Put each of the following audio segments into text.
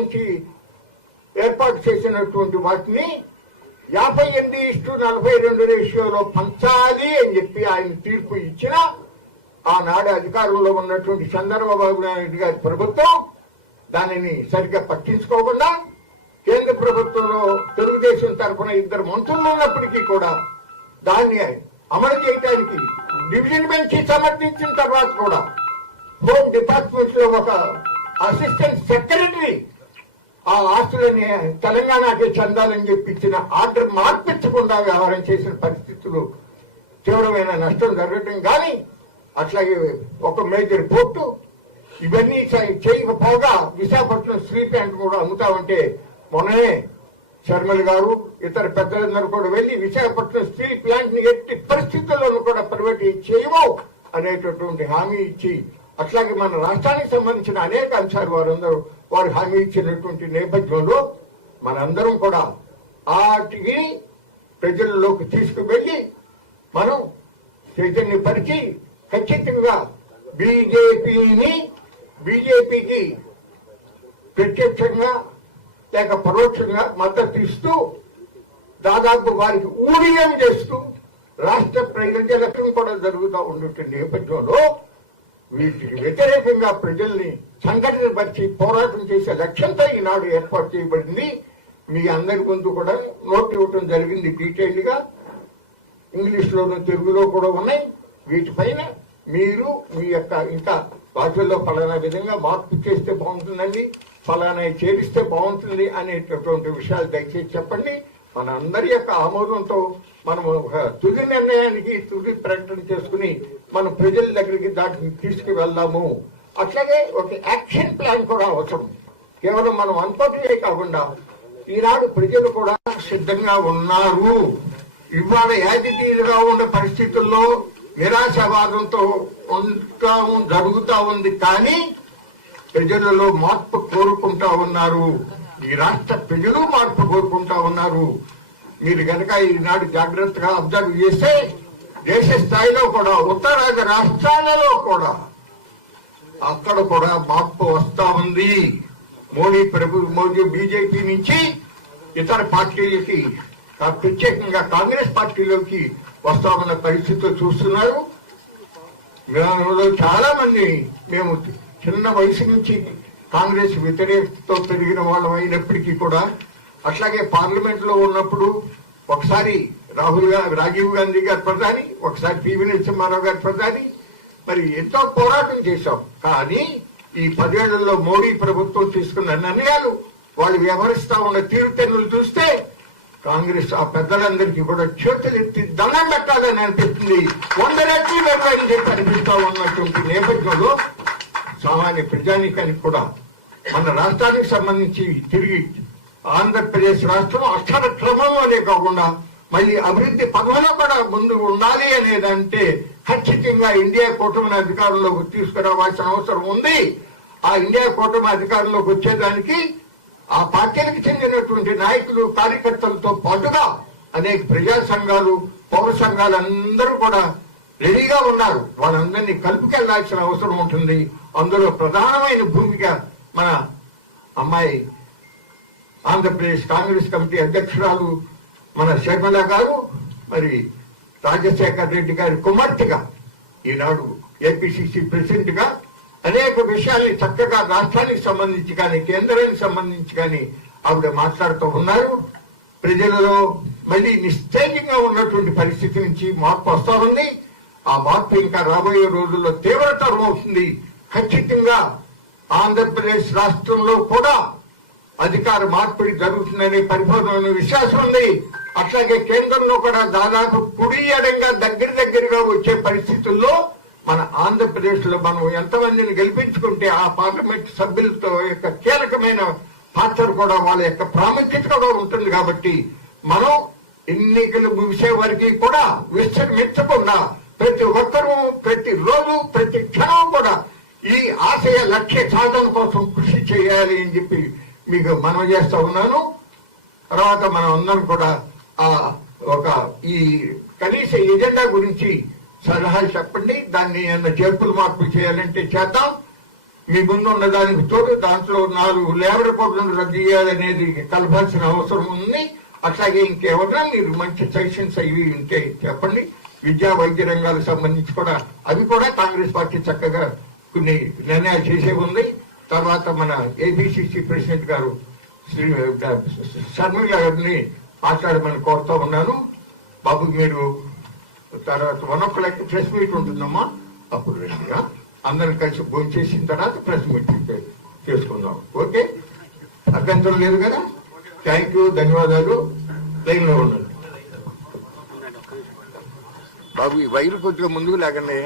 నుంచి ఏర్పాటు చేసినటువంటి వాటిని 58:42 రేషియోలో పంచాలి అని చెప్పి ఆయన తీర్పు ఇచ్చిన ఆనాడు అధికారంలో ఉన్నటువంటి చంద్రబాబు నాయుడు గారి ప్రభుత్వం దానిని సరిగ్గా పట్టించుకోకుండా కేంద్ర ప్రభుత్వంలో తెలుగుదేశం తరఫున 2 మంత్రులు ఉన్నప్పటికీ కూడా దాన్ని అమలు చేయడానికి డివిజన్ బెంచ్ సమర్థించిన తర్వాత కూడా హోమ్ డిపార్ట్మెంట్ లో ఒక అసిస్టెంట్ సెక్రటరీ ఆ ఆస్తులని తెలంగాణకే చెందాలని చెప్పించిన ఆర్డర్ మార్పించకుండా వ్యవహారం చేసిన పరిస్థితులు తీవ్రమైన నష్టం జరగటం కానీ అట్లాగే ఒక మేజర్ పోర్టు ఇవన్నీ చేయకపోగా విశాఖపట్నం స్టీల్ ప్లాంట్ కూడా అమ్ముతామంటే మొన్ననే శర్మల్ గారు ఇతర పెద్దలందరూ కూడా వెళ్లి విశాఖపట్నం స్టీల్ ప్లాంట్ ని ఎట్టి పరిస్థితుల్లోనూ కూడా ప్రైవేట్ చేయము అనేటటువంటి హామీ ఇచ్చి అట్లాగే మన రాష్ట్రానికి సంబంధించిన అనేక అంశాలు వారు హామీ ఇచ్చినటువంటి నేపథ్యంలో మనందరం కూడా వాటిని ప్రజల్లోకి తీసుకువెళ్లి మనం చైతన్యపరిచి ఖచ్చితంగా బీజేపీకి ప్రత్యక్షంగా లేక పరోక్షంగా మద్దతు ఇస్తూ దాదాపు వారికి ఊడియం చేస్తూ రాష్ట్ర ప్రజలకు కూడా జరుగుతూ ఉన్నటువంటి నేపథ్యంలో వీటికి వ్యతిరేకంగా ప్రజల్ని సంఘటనపరిచి పోరాటం చేసే లక్ష్యంతో ఈనాడు ఏర్పాటు చేయబడింది. మీ అందరి ముందు కూడా నోట్ ఇవ్వటం జరిగింది డీటెయిల్డ్ గా. ఇంగ్లీష్ లోను తెలుగులో కూడా ఉన్నాయి. వీటిపైన మీరు మీ యొక్క ఇంకా భాషల్లో ఫలానా విధంగా మార్పు చేస్తే బాగుంటుందండి, ఫలానా చేరిస్తే బాగుంటుంది అనేటటువంటి విషయాలు దయచేసి చెప్పండి. మన అందరి యొక్క ఆమోదంతో మనం ఒక తుది నిర్ణయానికి తుది ప్రకటన చేసుకుని మనం ప్రజల దగ్గరికి దాటిని తీసుకువెళ్దాము. అట్లాగే ఒక యాక్షన్ ప్లాన్ కూడా అవసరం. కేవలం మనం అనుకోవటమే కాకుండా ఈనాడు ప్రజలు కూడా సిద్ధంగా ఉన్నారు. ఇవాళ యాజిటీగా ఉన్న పరిస్థితుల్లో నిరాశావాదంతో జరుగుతూ ఉంది. కానీ ప్రజలలో మార్పు కోరుకుంటా ఉన్నారు. ఈ రాష్ట్ర ప్రజలు మార్పు కోరుకుంటా ఉన్నారు. మీరు కనుక ఈనాడు జాగ్రత్తగా అబ్జర్వ్ చేస్తే దేశ స్థాయిలో కూడా ఉత్తరాది రాష్ట్రాలలో కూడా అక్కడ కూడా మార్పు వస్తా ఉంది. మోడీ బీజేపీ నుంచి ఇతర పార్టీలకి ప్రత్యేకంగా కాంగ్రెస్ పార్టీలోకి వస్తా ఉన్న పరిస్థితులు చూస్తున్నారు. చాలా మంది మేము చిన్న వయసు నుంచి కాంగ్రెస్ వ్యతిరేకతతో పెరిగిన వాళ్ళం అయినప్పటికీ కూడా అట్లాగే పార్లమెంట్ లో ఉన్నప్పుడు ఒకసారి రాజీవ్ గాంధీ గారి ప్రధాని, ఒకసారి పివి నరసింహారావు గారి ప్రధాని, మరి ఎంతో పోరాటం చేశాం. కానీ ఈ 10 ఏళ్లలో మోడీ ప్రభుత్వం తీసుకున్న నిర్ణయాలు, వాళ్ళు వ్యవహరిస్తా ఉన్న తీరుతెన్నులు చూస్తే కాంగ్రెస్ ఆ పెద్దలందరికీ కూడా చేతులెత్తి దండం పెట్టాలని అనిపిస్తుంది. 100 రెట్లు నిర్వహించి కనిపిస్తా ఉన్నటువంటి నేపథ్యంలో సామాన్య ప్రజానీకానికి కూడా మన రాష్ట్రానికి సంబంధించి తిరిగి ఆంధ్రప్రదేశ్ రాష్ట్రం అక్షర క్రమంలోనే కాకుండా మళ్ళీ అభివృద్ధి పదంలో కూడా ముందు ఉండాలి అనేదంటే ఖచ్చితంగా ఇండియా కూటమిని అధికారంలోకి తీసుకురావాల్సిన అవసరం ఉంది. ఆ ఇండియా కూటమి అధికారంలోకి వచ్చేదానికి ఆ పార్టీలకు చెందినటువంటి నాయకులు, కార్యకర్తలతో పాటుగా అనేక ప్రజా సంఘాలు, పౌర సంఘాలు అందరూ కూడా రెడీగా ఉన్నారు. వాళ్ళందరినీ కలుపుకెళ్లాల్సిన అవసరం ఉంటుంది. అందులో ప్రధానమైన భూమిక మన అమ్మాయి ఆంధ్రప్రదేశ్ కాంగ్రెస్ కమిటీ అధ్యక్షురాలు మన శర్మల గారు, మరి రాజశేఖర్ రెడ్డి గారి కుమార్తెగా ఈనాడు ఏపీసీసీ ప్రెసిడెంట్ గా అనేక విషయాల్ని చక్కగా రాష్ట్రానికి సంబంధించి కానీ కేంద్రానికి సంబంధించి కానీ ఆవిడ మాట్లాడుతూ ఉన్నారు. ప్రజలలో మళ్ళీ నిశ్చయంగా ఉన్నటువంటి పరిస్థితి నుంచి మార్పు వస్తా ఉంది. ఆ మార్పు ఇంకా రాబోయే రోజుల్లో తీవ్రతరం అవుతుంది. ఖచ్చితంగా ఆంధ్రప్రదేశ్ రాష్ట్రంలో కూడా అధికార మార్పిడి జరుగుతుందనే పరిపూర్ణమైన విశ్వాసం ఉంది. అట్లాగే కేంద్రంలో కూడా దాదాపు కుడి ఎడంగా దగ్గరగా వచ్చే పరిస్థితుల్లో మన ఆంధ్రప్రదేశ్ లో మనం ఎంతమందిని గెలిపించుకుంటే ఆ పార్లమెంట్ సభ్యులతో యొక్క కీలకమైన పాత్ర కూడా వాళ్ళ యొక్క ప్రాముఖ్యత కూడా ఉంటుంది. కాబట్టి మనం ఎన్నికలు ముగిసే వరకు కూడా విశ్రమించకుండా ప్రతి ఒక్కరూ ప్రతి రోజు ప్రతి క్షణం కూడా ఈ ఆశయ లక్ష్య సాధన కోసం కృషి చేయాలి అని చెప్పి మీకు మనవి చేస్తా ఉన్నాను. తర్వాత మనం అందరం కూడా ఒక ఈ కనీస ఎజెండా గురించి సలహాలు చెప్పండి. దాన్ని ఏమన్నా చేర్పులు మార్పులు చేయాలంటే చేద్దాం. మీ ముందు ఉన్న దానికి తోడు దాంట్లో 4 లేబర్ కోడ్లను రద్దు చేయాలనేది కలపాల్సిన అవసరం ఉంది. అట్లాగే ఇంకేమన్నా మీరు మంచి సజెషన్స్ అవి ఉంటే చెప్పండి. విద్యా వైద్య రంగాలకు సంబంధించి కూడా అవి కూడా కాంగ్రెస్ పార్టీ చక్కగా కొన్ని నిర్ణయాలు చేసే ఉంది. తర్వాత మన ఏబిసిసి ప్రెసిడెంట్ గారు శ్రీ షర్మిల గారిని మాట్లాడమని కోరుతా ఉన్నాను. బాబు మీరు తర్వాత 1 o'clock ప్రెస్ మీట్ ఉంటుందమ్మా, అప్పుడు రండిగా అందరం కలిసి భోజనం చేసిన తర్వాత ప్రెస్ మీట్ చేసుకుందాం. ఓకే, అభ్యంతరం లేదు కదా? థ్యాంక్ యూ, ధన్యవాదాలు. లైన్ లో ఉండండి బాబు. ఈ వైరు కొద్దిగా ముందుకు లేకండి.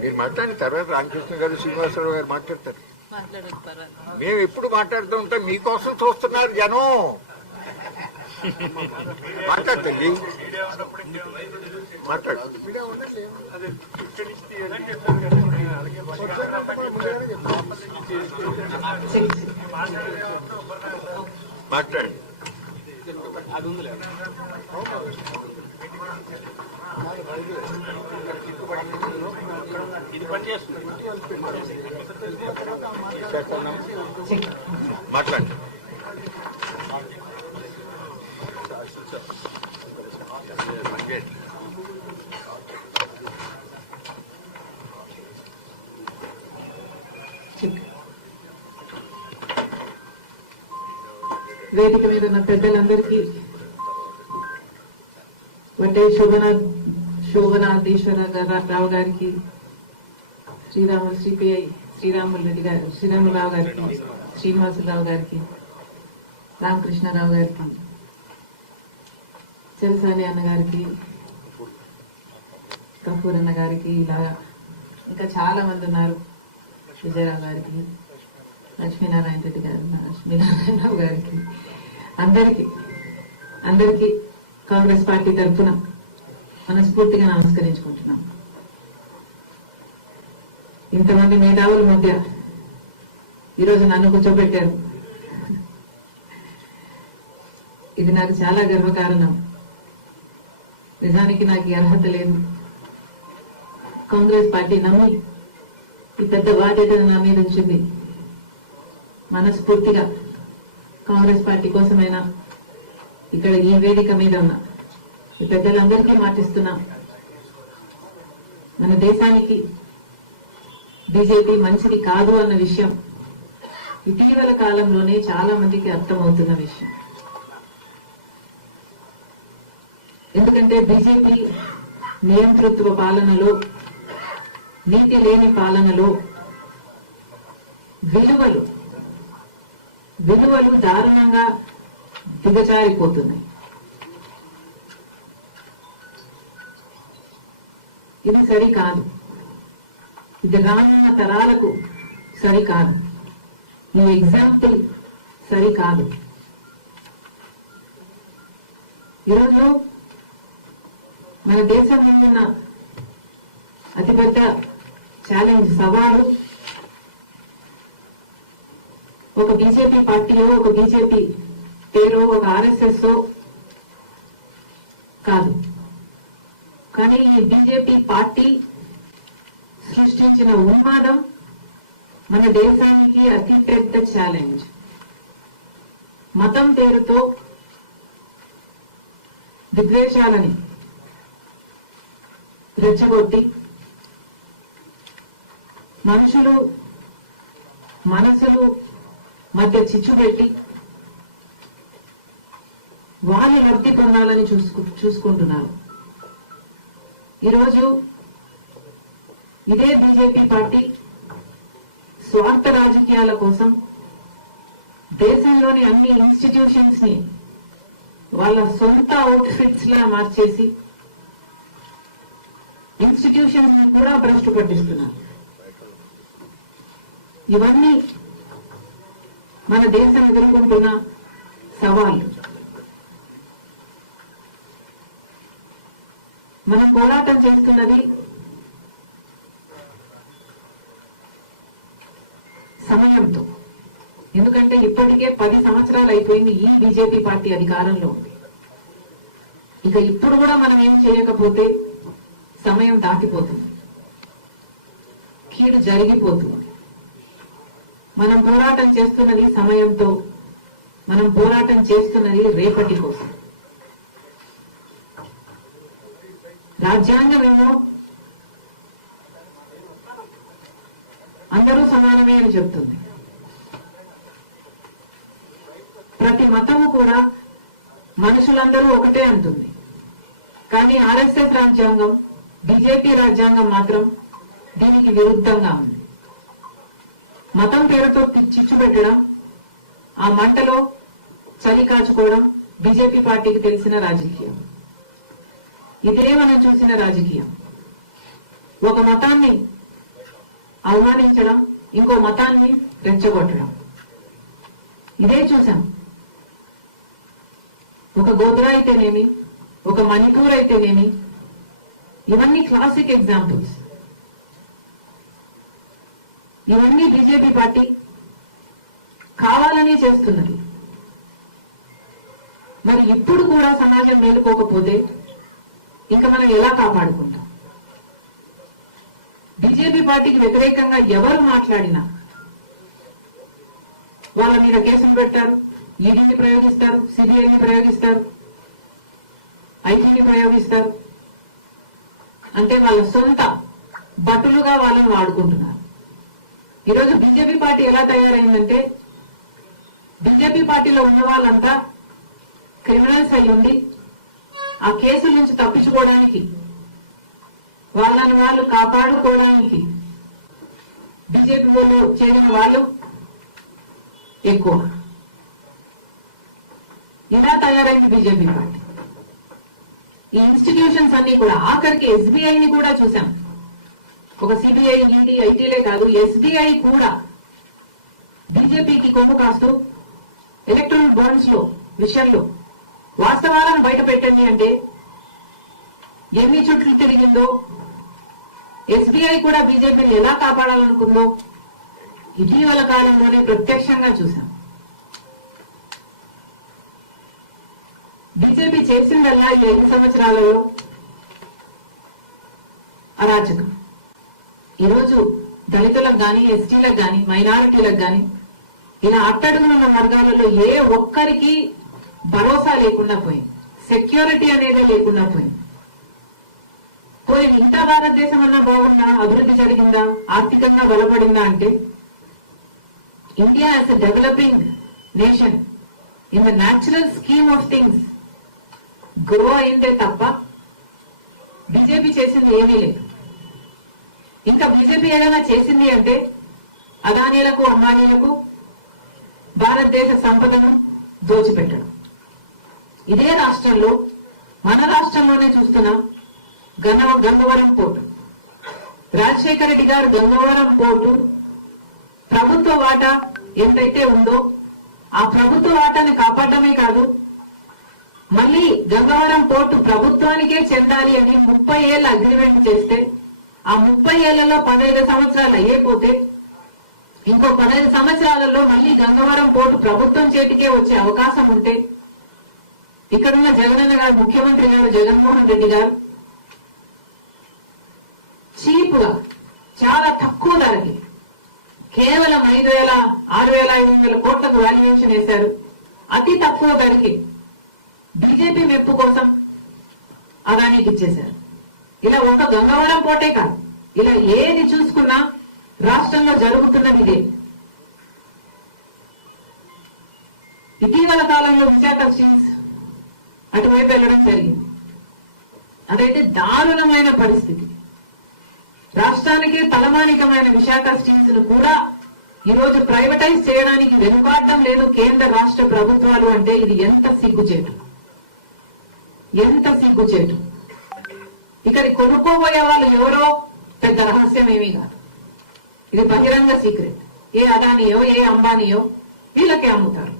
మీరు మాట్లాడిన తర్వాత రామకృష్ణ గారు శ్రీనివాసరావు గారు మాట్లాడతారు. మేము ఎప్పుడు మాట్లాడుతూ ఉంటాం, మీకోసం చూస్తున్నారు జనం. మాట్లాడుతుంది మాట్లాడు. మాట్లాడండి. మాట్లాడండి. వేదిక మీద ఉన్న పెద్దలందరికీ అంటే శోభనాధీశ్వర రావు గారికి, సిపిఐ శ్రీరాములు రెడ్డి గారు, శ్రీరాములరావు గారికి, శ్రీనివాసరావు గారికి, రామకృష్ణారావు గారికి, చెలసాని అన్న గారికి, కపూర్ అన్న గారికి, ఇలా ఇంకా చాలా మంది ఉన్నారు. విజయరావు గారికి, లక్ష్మీనారాయణ రెడ్డి గారు, లక్ష్మీనారాయణరావు గారికి, అందరికీ కాంగ్రెస్ పార్టీ తరఫున మనస్ఫూర్తిగా నమస్కరించుకుంటున్నాం. ఇంతమంది మేధావుల మధ్య ఈరోజు నన్ను కూర్చోబెట్టారు. ఇది నాకు చాలా గర్వకారణం. నిజానికి నాకు ఈ అర్హత లేదు. కాంగ్రెస్ పార్టీ నమ్మి ఈ పెద్ద బాధ్యతను నా మీద ఉంచింది. మనస్ఫూర్తిగా కాంగ్రెస్ పార్టీ కోసమైనా ఇక్కడ ఈ వేదిక మీద ఉన్న ఈ పెద్దలందరికీ మాటిస్తున్నా, మన దేశానికి బీజేపీ మంచిది కాదు అన్న విషయం ఇటీవల కాలంలోనే చాలా మందికి అర్థమవుతున్న విషయం. ఎందుకంటే బీజేపీ నియంతృత్వ పాలనలో, నీతి లేని పాలనలో విలువలు దారుణంగా దిగజారిపోతున్నాయి. ఇది సరికాదు. ఇది రానున్న తరాలకు సరికాదు. ఈ ఎగ్జాంపుల్ సరికాదు. ఈరోజు మన దేశం ముందున్న అతిపెద్ద ఛాలెంజ్, సవాలు ఒక బీజేపీ పార్టీయో, ఒక బీజేపీ పేరో, ఒక ఆర్ఎస్ఎస్ కాదు. కానీ ఈ బీజేపీ పార్టీ సృష్టించిన ఉన్మాదం మన దేశానికి అతిపెద్ద ఛాలెంజ్. మతం పేరుతో విద్వేషాలని రెచ్చగొట్టి మనసులు మధ్య చిచ్చు పెట్టి వాళ్ళు లబ్ధి పొందాలని చూసుకుంటున్నారు. ఈరోజు ఇదే బీజేపీ పార్టీ స్వార్థ రాజకీయాల కోసం దేశంలోని అన్ని ఇన్స్టిట్యూషన్స్ ని వాళ్ళ సొంత అవుట్ఫిట్స్ లా మార్చేసి ఇన్స్టిట్యూషన్స్ ని కూడా భ్రష్టు పట్టిస్తున్నారు. ఇవన్నీ మన దేశం ఎదుర్కొంటున్న సవాళ్లు. మనం పోరాటం చేస్తున్నది సమయంతో. ఎందుకంటే ఇప్పటికే 10 సంవత్సరాలు అయిపోయింది ఈ బీజేపీ పార్టీ అధికారంలో ఉంది. ఇక ఇప్పుడు కూడా మనం ఏం చేయకపోతే సమయం దాటిపోతుంది, కీడు జరిగిపోతుంది. మనం పోరాటం చేస్తున్నది సమయంతో, మనం పోరాటం చేస్తున్నది రేపటి కోసం. రాజ్యాంగమేమో అందరూ సమానమే అని చెప్తుంది. ప్రతి మతము కూడా మనుషులందరూ ఒకటే అంటుంది. కానీ ఆర్ఎస్ఎస్ రాజ్యాంగం, బీజేపీ రాజ్యాంగం మాత్రం దీనికి విరుద్ధంగా ఉంది. మతం పేరుతో చిచ్చు పెట్టడం, ఆ మంటలో చలి కాచుకోవడం బీజేపీ పార్టీకి తెలిసిన రాజకీయం. ఇదే మనం చూసిన రాజకీయం. ఒక మతాన్ని అవమానించడం, ఇంకో మతాన్ని రెచ్చగొట్టడం, ఇదే చూసాం. ఒక గోత్రా అయితేనేమి, ఒక మణిపూర్ అయితేనేమి, ఇవన్నీ క్లాసిక్ ఎగ్జాంపుల్స్. ఇవన్నీ బీజేపీ పార్టీ కావాలని చేస్తున్నది. మరి ఇప్పుడు కూడా సమాజం మేలుకోకపోతే ఇంకా మనం ఎలా కాపాడుకుంటాం? బీజేపీ పార్టీకి వ్యతిరేకంగా ఎవరు మాట్లాడినా వాళ్ళ మీద కేసులు పెట్టారు, ఈడీని ప్రయోగిస్తారు, సిబిఐని ప్రయోగిస్తారు, ఐటీని ప్రయోగిస్తారు. అంటే వాళ్ళ సొంత బటులుగా వాళ్ళని వాడుకుంటున్నారు. ఈరోజు బీజేపీ పార్టీ ఎలా తయారైందంటే, బీజేపీ పార్టీలో ఉన్న వాళ్ళంతా క్రిమినల్స్ అయి ఉండి ఆ కేసుల నుంచి తప్పించుకోవడానికి, వాళ్ళని వాళ్ళు కాపాడుకోవడానికి బీజేపీలో చేరిన వాళ్ళు ఎక్కువ. ఇలా తయారైంది బీజేపీ పార్టీ. ఈ ఇన్స్టిట్యూషన్స్ అన్ని కూడా, ఆఖరికి ఎస్బీఐని కూడా చూసాం. ఒక సిబిఐ, ఈడీ, ఐటీలే కాదు, ఎస్బీఐ కూడా బీజేపీకి కొమ్ము కాస్తూ ఎలక్ట్రానిక్ బాండ్స్ లో విషయంలో వాస్తవాలను బయట పెట్టండి అంటే ఎన్ని చుట్లు తిరిగిందో, ఎస్బీఐ కూడా బీజేపీని ఎలా కాపాడాలనుకుందో ఇటీవల కాలంలోనే ప్రత్యక్షంగా చూసాం. బీజేపీ చేసిందల్లా ఈ 5 సంవత్సరాలలో అరాచకం. ఈరోజు దళితులకు గాని, ఎస్టీలకు గాని, మైనారిటీలకు గాని, ఇలా అట్టడుగున్న వర్గాలలో ఏ ఒక్కరికి భరోసా లేకుండా పోయింది, సెక్యూరిటీ అనేది లేకుండా పోయింది. పోయి ఇంత భారతదేశం అన్నా బాగుందా, అభివృద్ధి జరిగిందా, ఆర్థికంగా బలపడిందా అంటే India as a developing nation in the natural scheme of things grow అయిందే తప్ప బీజేపీ చేసింది ఏమీ లేదు. ఇంకా బీజేపీ ఏదైనా చేసింది అంటే అదానీలకు, అంబానీలకు భారతదేశ సంపదను దోచిపెట్టడం. ఇదే రాష్ట్రంలో, మన రాష్ట్రంలోనే చూస్తున్నాం. గన్నవరం పోర్టు, రాజశేఖర రెడ్డి గారు గన్నవరం పోర్టు ప్రభుత్వ వాటా ఎంతైతే ఉందో ఆ ప్రభుత్వ వాటాన్ని కాపాడటమే కాదు, మళ్ళీ గన్నవరం పోర్టు ప్రభుత్వానికే చెందాలి అని 30 ఏళ్ల అగ్రిమెంట్ చేస్తే, ఆ 30 ఏళ్లలో 15 సంవత్సరాలు అయ్యేపోతే ఇంకో 15 సంవత్సరాలలో మళ్ళీ గన్నవరం పోర్టు ప్రభుత్వం చేతికే వచ్చే అవకాశం ఉంటే, ఇక్కడున్న జగనన్న గారు, ముఖ్యమంత్రి గారు జగన్మోహన్ రెడ్డి గారు చీప్ గా, చాలా తక్కువ ధరకి, కేవలం 6,500 కోట్లకు వాల్యుయేషన్ వేశారు. అతి తక్కువ ధరకి బీజేపీ మెప్పు కోసం అదానికి ఇచ్చేశారు. ఇలా ఒక గంగవరం పోటే కాదు, ఇలా ఏది చూసుకున్నా రాష్ట్రంలో జరుగుతున్నది ఇదే. ఇటీవల కాలంలో విశాఖ స్టీల్స్ అటువైపు వెళ్ళడం జరిగింది. అదైతే దారుణమైన పరిస్థితి. రాష్ట్రానికి తలమానికమైన విశాఖ స్టీల్స్ ను కూడా ఈరోజు ప్రైవేటైజ్ చేయడానికి వెనుకాడటం లేదు కేంద్ర రాష్ట్ర ప్రభుత్వాలు. అంటే ఇది ఎంత సిగ్గుచేటు, ఎంత సిగ్గుచేటు. ఇక్కడ కొనుక్కోబోయే వాళ్ళు ఎవరో పెద్ద రహస్యం ఏమీ కాదు, ఇది బహిరంగ సీక్రెట్. ఏ అదానియో, ఏ అంబానీయో వీళ్ళకే అమ్ముతారు.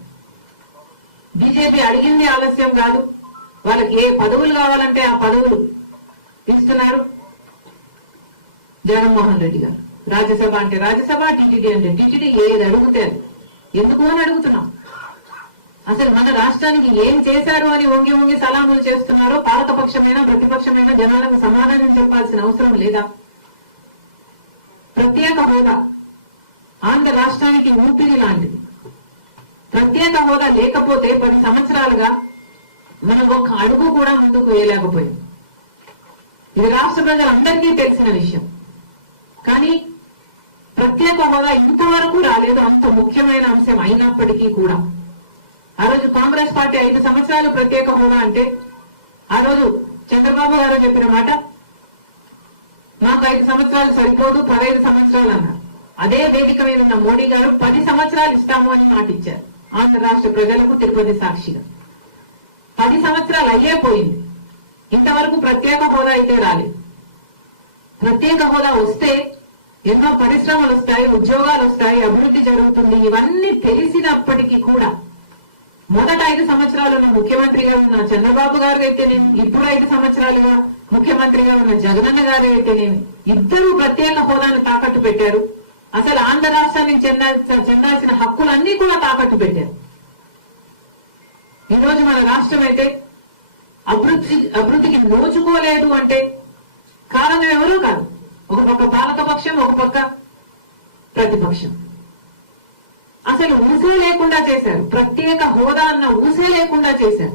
బీజేపీ అడిగింది ఆలస్యం కాదు, వాళ్ళకి ఏ పదవులు కావాలంటే ఆ పదవులు ఇస్తున్నారు. జగన్మోహన్ రెడ్డి గారు రాజ్యసభ అంటే రాజ్యసభ, టీటీడీ అంటే టీటీడీ, ఏది అడిగితే ఎందుకు అని అడుగుతున్నాం. అసలు మన రాష్ట్రానికి ఏం చేశారు అని వంగి వంగి సలాములు చేస్తున్నారో పాలకపక్షమైన ప్రతిపక్షమైన జనాలకు సమాధానం చెప్పాల్సిన అవసరం లేదా? ప్రత్యేక హోదా ఆంధ్ర రాష్ట్రానికి ఊపిరి లాంటిది. ప్రత్యేక హోదా లేకపోతే 10 సంవత్సరాలుగా మనం ఒక్క అడుగు కూడా ముందుకు వేయలేకపోయాం. ఇది రాష్ట్ర ప్రజలందరికీ తెలిసిన విషయం. కానీ ప్రత్యేక హోదా ఇంతవరకు రాలేదు. అంత ముఖ్యమైన అంశం అయినప్పటికీ కూడా ఆ రోజు కాంగ్రెస్ పార్టీ 5 సంవత్సరాలు ప్రత్యేక హోదా అంటే ఆ రోజు చంద్రబాబు గారు చెప్పిన మాట, మాకు 5 సంవత్సరాలు సరిపోదు, 15 సంవత్సరాలు అన్నారు. అదే వేదిక మీద ఉన్న మోడీ గారు 10 సంవత్సరాలు ఇస్తాము అని మాట ఇచ్చారు ఆంధ్ర రాష్ట్ర ప్రజలకు తిరుపతి సాక్షిగా. 10 సంవత్సరాలు అయ్యే పోయింది, ఇంతవరకు ప్రత్యేక హోదా అయితే రాలేదు. ప్రత్యేక హోదా వస్తే ఎన్నో పరిశ్రమలు వస్తాయి, ఉద్యోగాలు వస్తాయి, అభివృద్ధి జరుగుతుంది. ఇవన్నీ తెలిసినప్పటికీ కూడా మొదట 5 సంవత్సరాలు ముఖ్యమంత్రిగా ఉన్న చంద్రబాబు గారు అయితేనేమి, ఇప్పుడు 5 సంవత్సరాలుగా ముఖ్యమంత్రిగా ఉన్న జగనన్న గారు అయితేనేమి, ఇద్దరు ప్రత్యేక హోదాను తాకట్టు పెట్టారు. అసలు ఆంధ్ర రాష్ట్రానికి చెందాల్సిన హక్కులన్నీ కూడా తాకట్టు పెట్టారు. ఈరోజు మన రాష్ట్రం అయితే అభివృద్ధికి నోచుకోలేదు అంటే కారణం ఎవరూ కాదు. ఒక పక్క పాలకపక్షం, ఒక పక్క ప్రతిపక్షం. అసలు ఊసే లేకుండా చేశారు. ప్రత్యేక హోదా అన్న ఊసే లేకుండా చేశారు.